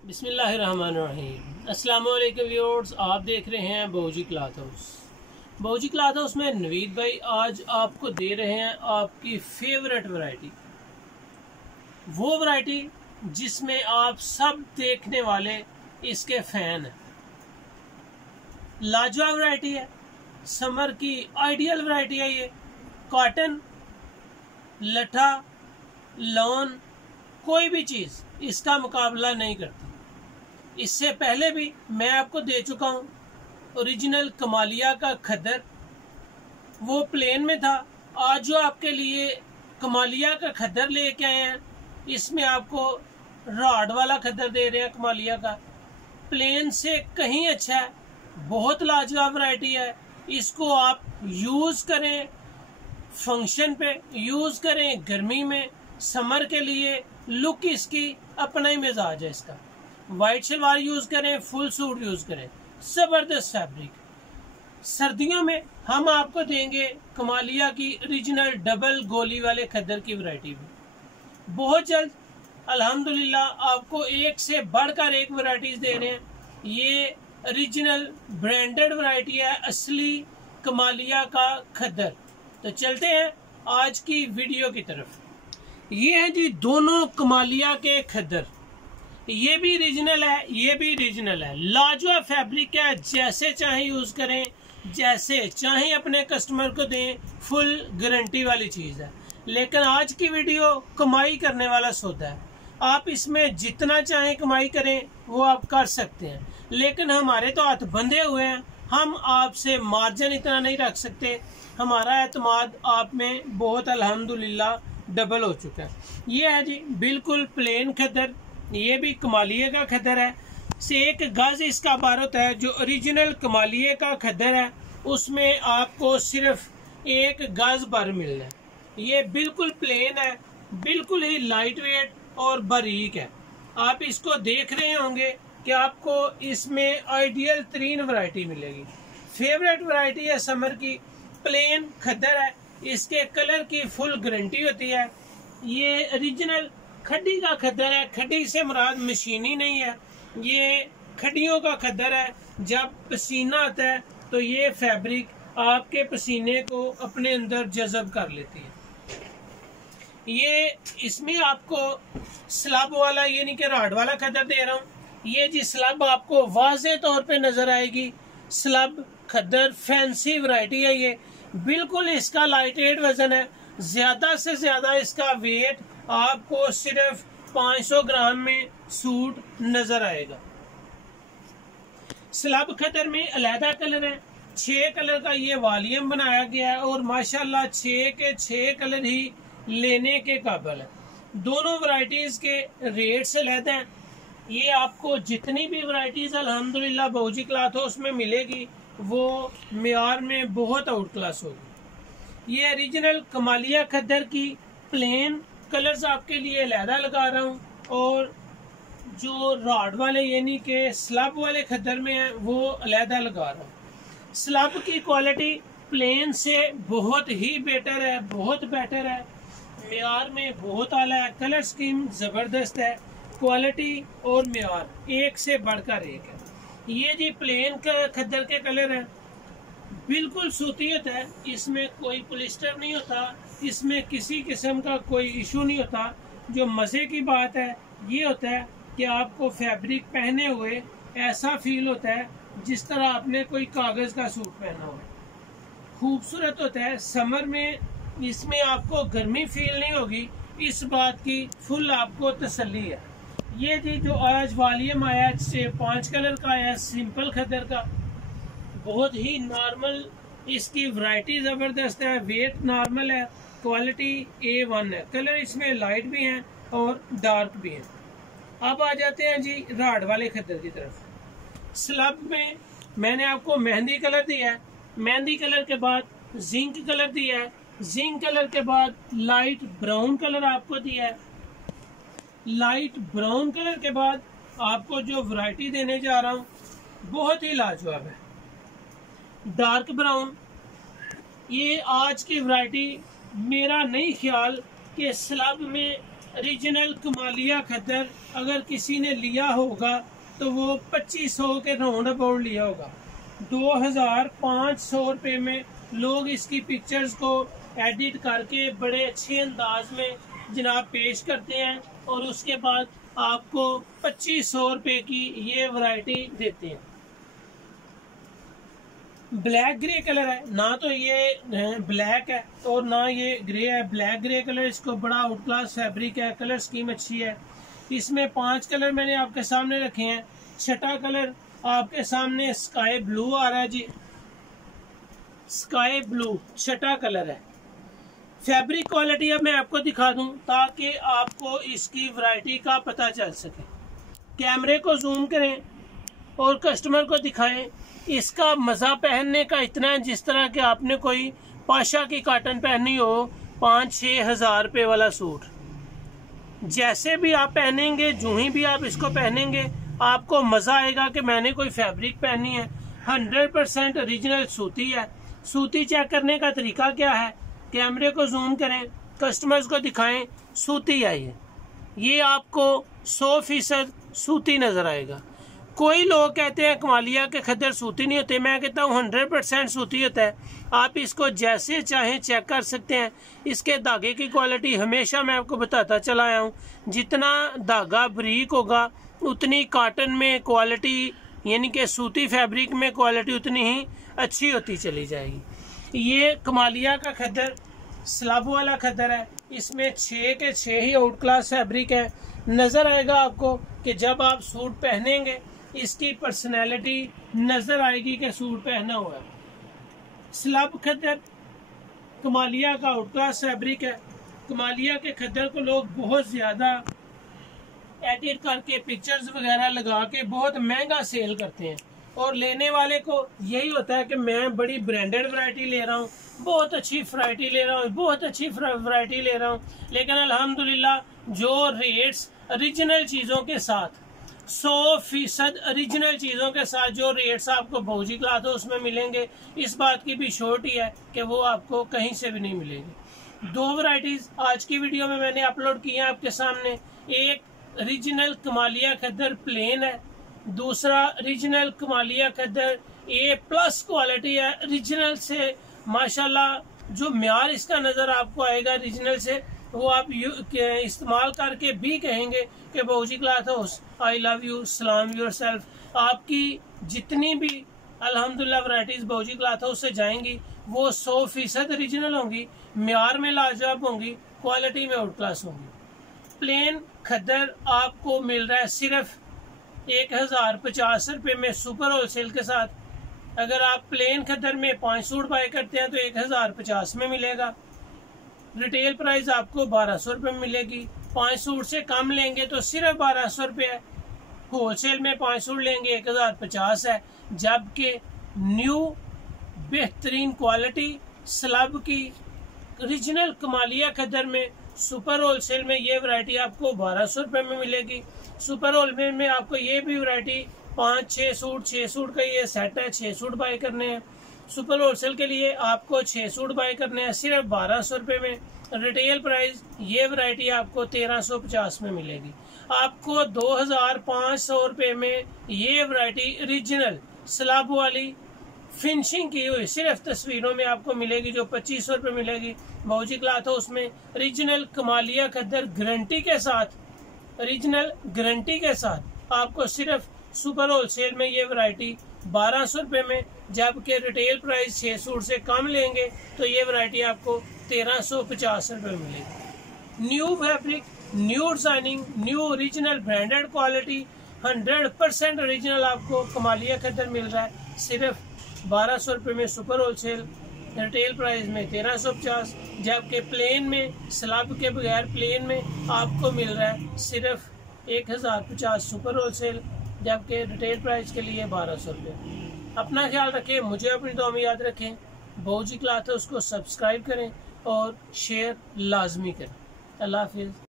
बिस्मिल्लाहिर्रहमानिर्रहीम। अस्सलाम वालेकुम व्यूअर्स, आप देख रहे हैं बहूजी क्लॉथ हाउस। बहूजी क्लॉथ हाउस में नवीद भाई आज आपको दे रहे हैं आपकी फेवरेट वैरायटी, वो वैरायटी जिसमें आप सब देखने वाले इसके फैन हैं। लाजवाब वैरायटी है, समर की आइडियल वैरायटी है। ये कॉटन, लठा, लॉन, कोई भी चीज़ इसका मुकाबला नहीं करती। इससे पहले भी मैं आपको दे चुका हूँ ओरिजिनल कमालिया का खद्दर, वो प्लेन में था। आज जो आपके लिए कमालिया का खद्दर लेके आए हैं, इसमें आपको रॉड वाला खद्दर दे रहे हैं। कमालिया का प्लेन से कहीं अच्छा है, बहुत लाजवाब वैरायटी है। इसको आप यूज़ करें फंक्शन पे, यूज़ करें गर्मी में, समर के लिए लुक इसकी अपना ही मिजाज है इसका। वाइट शलवार यूज करें, फुल सूट यूज करें, जबरदस्त फैब्रिक। सर्दियों में हम आपको देंगे कमालिया की ओरिजिनल डबल गोली वाले खद्दर की वैरायटी भी बहुत जल्द। अल्हम्दुलिल्लाह आपको एक से बढ़कर एक वैरायटीज दे रहे हैं। ये ओरिजिनल ब्रांडेड वैरायटी है, असली कमालिया का खद्दर। तो चलते हैं आज की वीडियो की तरफ। ये है जी दोनों कमालिया के खद्दर, ये भी ओरिजिनल है, ये भी ओरिजिनल है। लाजवाब फैब्रिक है, जैसे चाहे यूज करें, जैसे चाहे अपने कस्टमर को दें, फुल गारंटी वाली चीज है। लेकिन आज की वीडियो कमाई करने वाला सौदा है। आप इसमें जितना चाहे कमाई करें वो आप कर सकते हैं, लेकिन हमारे तो हाथ बंधे हुए हैं। हम आपसे मार्जिन इतना नहीं रख सकते। हमारा एतमाद आप में बहुत अल्हम्दुलिल्लाह डबल हो चुका है। ये है जी बिल्कुल प्लेन खद्दर, ये भी कमालिये का खद्दर है। से एक गज इसका बारत है। जो ओरिजिनल कमालिये का खद्दर है उसमें आपको सिर्फ एक गज भर मिलना है। ये बिल्कुल प्लेन है, बिल्कुल ही लाइट वेट और बारीक है। आप इसको देख रहे होंगे कि आपको इसमें आइडियल तरीन वैरायटी मिलेगी। फेवरेट वैरायटी है समर की, प्लेन खद्दर है। इसके कलर की फुल गारंटी होती है। ये ओरिजिनल खड्डी का खद्दर है। खड्डी से मुराद मशीनी नहीं है, ये खड्डियों का खद्दर है। जब पसीना आता है तो ये फैब्रिक आपके पसीने को अपने अंदर जज़ब कर लेती है। ये इसमें आपको स्लब वाला, ये नहीं कि राड वाला खद्दर दे रहा हूँ। ये जी स्लब आपको वाज़े तौर पे नजर आएगी। स्लब खद्दर फैंसी वैरायटी है। ये बिल्कुल इसका लाइट वेट वजन है। ज्यादा से ज्यादा इसका वेट आपको सिर्फ 500 ग्राम में सूट नजर आएगा। स्लब खद्दर में अलहदा कलर है, 6 कलर का ये वॉल्यूम बनाया गया है और माशाल्लाह 6 के 6 कलर ही लेने के काबिल है। दोनों वैरायटीज के रेट से अलहदा हैं। ये आपको जितनी भी वैरायटीज अल्हम्दुलिल्लाह बहूजी क्लॉथ हाउस में मिलेगी वो मेयार में बहुत आउट क्लास होगी। ये ओरिजिनल कमालिया खद्दर की प्लेन कलर्स आपके लिए अलहदा लगा रहा हूँ, और जो रॉड वाले यानी के स्लब वाले खद्दर में है वो अलहदा लगा रहा हूँ। स्लब की क्वालिटी प्लेन से बहुत ही बेटर है, बहुत बेटर है, मेयार में बहुत आला है। कलर स्कीम जबरदस्त है, क्वालिटी और मेयार एक से बढ़कर एक है। ये जी प्लेन खद्दर के कलर है, बिल्कुल सूतियत है। इसमें कोई पॉलिस्टर नहीं होता, इसमें किसी किस्म का कोई इशू नहीं होता। जो मज़े की बात है ये होता है कि आपको फैब्रिक पहने हुए ऐसा फील होता है जिस तरह आपने कोई कागज़ का सूट पहना हो। खूबसूरत होता है। समर में इसमें आपको गर्मी फील नहीं होगी, इस बात की फुल आपको तसल्ली है। ये जी जो आज वॉल्यूम आया 5 कलर का आया, सिंपल खद्दर का, बहुत ही नॉर्मल, इसकी वैरायटी जबरदस्त है, वेट नॉर्मल है, क्वालिटी A1 है। कलर इसमें लाइट भी हैं और डार्क भी हैं। अब आ जाते हैं जी राड वाले खद्दर की तरफ। स्लब में मैंने आपको मेहंदी कलर दिया है, मेहंदी कलर के बाद जिंक कलर दिया है, जिंक कलर के बाद लाइट ब्राउन कलर आपको दिया है, लाइट ब्राउन कलर के बाद आपको जो वैरायटी देने जा रहा हूँ बहुत ही लाजवाब है, डार्क ब्राउन। ये आज की वैरायटी मेरा नहीं ख्याल कि स्लब में ओरिजिनल कमालिया खद्दर अगर किसी ने लिया होगा तो वो 2500 के राउंड अबाउट लिया होगा। 2500 रुपये में लोग इसकी पिक्चर्स को एडिट करके बड़े अच्छे अंदाज में जनाब पेश करते हैं और उसके बाद आपको 2500 रुपये की ये वैरायटी देते हैं। ब्लैक ग्रे कलर है, ना तो ये ब्लैक है और ना ये ग्रे है। ब्लैक ग्रे कलर, इसको बड़ा आउट क्लास फैब्रिक है, कलर स्कीम अच्छी है। इसमें 5 कलर मैंने आपके सामने रखे हैं। छठा कलर आपके सामने स्काई ब्लू आ रहा है जी, स्काई ब्लू छठा कलर है। फैब्रिक क्वालिटी अब मैं आपको दिखा दूं ताकि आपको इसकी वैरायटी का पता चल सके। कैमरे को जूम करें और कस्टमर को दिखाएं। इसका मज़ा पहनने का इतना है जिस तरह के आपने कोई पाशा की कॉटन पहनी हो 5-6 हज़ार रुपये वाला सूट। जैसे भी आप पहनेंगे, जो ही भी आप इसको पहनेंगे, आपको मज़ा आएगा कि मैंने कोई फैब्रिक पहनी है। 100% ओरिजिनल सूती है। सूती चेक करने का तरीका क्या है, कैमरे को जूम करें, कस्टमर्स को दिखाएं, सूती है ये आपको 100% सूती नजर आएगा। कोई लोग कहते हैं कमालिया के खद्दर सूती नहीं होते, मैं कहता हूँ 100% सूती होता है। आप इसको जैसे चाहें चेक कर सकते हैं। इसके धागे की क्वालिटी हमेशा मैं आपको बताता चला आया हूँ, जितना धागा बारीक होगा उतनी कॉटन में क्वालिटी, यानी कि सूती फैब्रिक में क्वालिटी उतनी ही अच्छी होती चली जाएगी। ये कमालिया का खद्दर स्लब वाला खद्दर है। इसमें 6 के 6 ही आउट क्लास फैब्रिक है। नजर आएगा आपको कि जब आप सूट पहनेंगे इसकी पर्सनैलिटी नजर आएगी कि सूट पहना हुआ है। स्लब खद्दर कमालिया का आउट क्लास फैब्रिक है। कमालिया के खद्दर को लोग बहुत ज्यादा एडिट करके पिक्चर्स वगैरह लगा के बहुत महंगा सेल करते हैं और लेने वाले को यही होता है कि मैं बड़ी ब्रांडेड वैरायटी ले रहा हूँ, बहुत अच्छी वैरायटी ले रहा हूँ, बहुत अच्छी वैरायटी ले रहा हूँ। लेकिन अल्हम्दुलिल्लाह जो रेट्स ओरिजिनल चीज़ों के साथ 100% ओरिजिनल चीज़ों के साथ जो रेट्स आपको भौजी क्लॉथ हो उसमें मिलेंगे, इस बात की भी श्योरिटी है कि वो आपको कहीं से भी नहीं मिलेगी। 2 वैरायटीज आज की वीडियो में मैंने अपलोड की हैं आपके सामने। एक ओरिजिनल कमालिया खद्दर प्लेन है, दूसरा original Kamalia khaddar A+ quality है। ओरिजिनल से माशाल्लाह जो म्यार इसका नजर आपको आएगा ओरिजिनल से, वो आप इस्तेमाल करके भी कहेंगे कि भौजी cloth house I love you, सलाम योरसेल्फ। आपकी जितनी भी अल्हम्दुलिल्लाह वैरायटीज भौजी क्लॉथ हाउस से जाएंगी वो 100% ओरिजिनल होंगी, म्यार में लाजवाब होंगी, क्वालिटी में आउट क्लास होंगी। प्लेन खद्दर आपको मिल रहा है सिर्फ 1050 रुपये में सुपर होलसेल के साथ। अगर आप प्लेन खद्दर में 5 सूट बाय करते हैं तो 1050 में मिलेगा। रिटेल प्राइस आपको 1200 रुपये में मिलेगी। 5 सूट से कम लेंगे तो सिर्फ 1200 रुपये है। होलसेल में 5 सूट लेंगे 1050 है। जबकि न्यू बेहतरीन क्वालिटी स्लब की ओरिजिनल कमालिया खद्दर में सुपर होलसेल में ये वैरायटी आपको 1200 रुपये में मिलेगी। सुपर होलसेल में आपको ये भी वैरायटी 5-6 सूट, 6 सूट का ये सेट है, 6 सूट बाय करने हैं। सुपर होलसेल के लिए आपको 6 सूट बाय करने हैं सिर्फ 1200 रुपये में। रिटेल प्राइस ये वैरायटी आपको 1350 में मिलेगी। आपको 2500 रुपये में ये वैरायटी ओरिजिनल स्लब वाली फिनिशिंग की हुई सिर्फ तस्वीरों में आपको मिलेगी, जो 2500 रुपये मिलेगी भौजी क्लॉथ हाउस में। ओरिजिनल कमालिया खद्दर गारंटी के साथ, ओरिजिनल गारंटी के साथ आपको सिर्फ सुपर होलसेल में ये वैरायटी 1200 रुपये में, जबकि रिटेल प्राइस 6 सूट से कम लेंगे तो ये वैरायटी आपको 1350 रुपये में मिलेगी। New fabric, new designing, new original branded quality, 100% original आपको कमालिया खद्दर मिल रहा है सिर्फ 1200 रुपये में सुपर होलसेल। रिटेल प्राइस में 1350, जबकि प्लेन में स्लब के बगैर प्लेन में आपको मिल रहा है सिर्फ 1050 सुपर होलसेल, जबकि रिटेल प्राइस के लिए 1200 रुपये। अपना ख्याल रखें, मुझे अपनी दुआ में याद रखें। भौजी क्लॉथ हाउस को सब्सक्राइब करें और शेयर लाजमी करें। अल्लाह हाफिज़।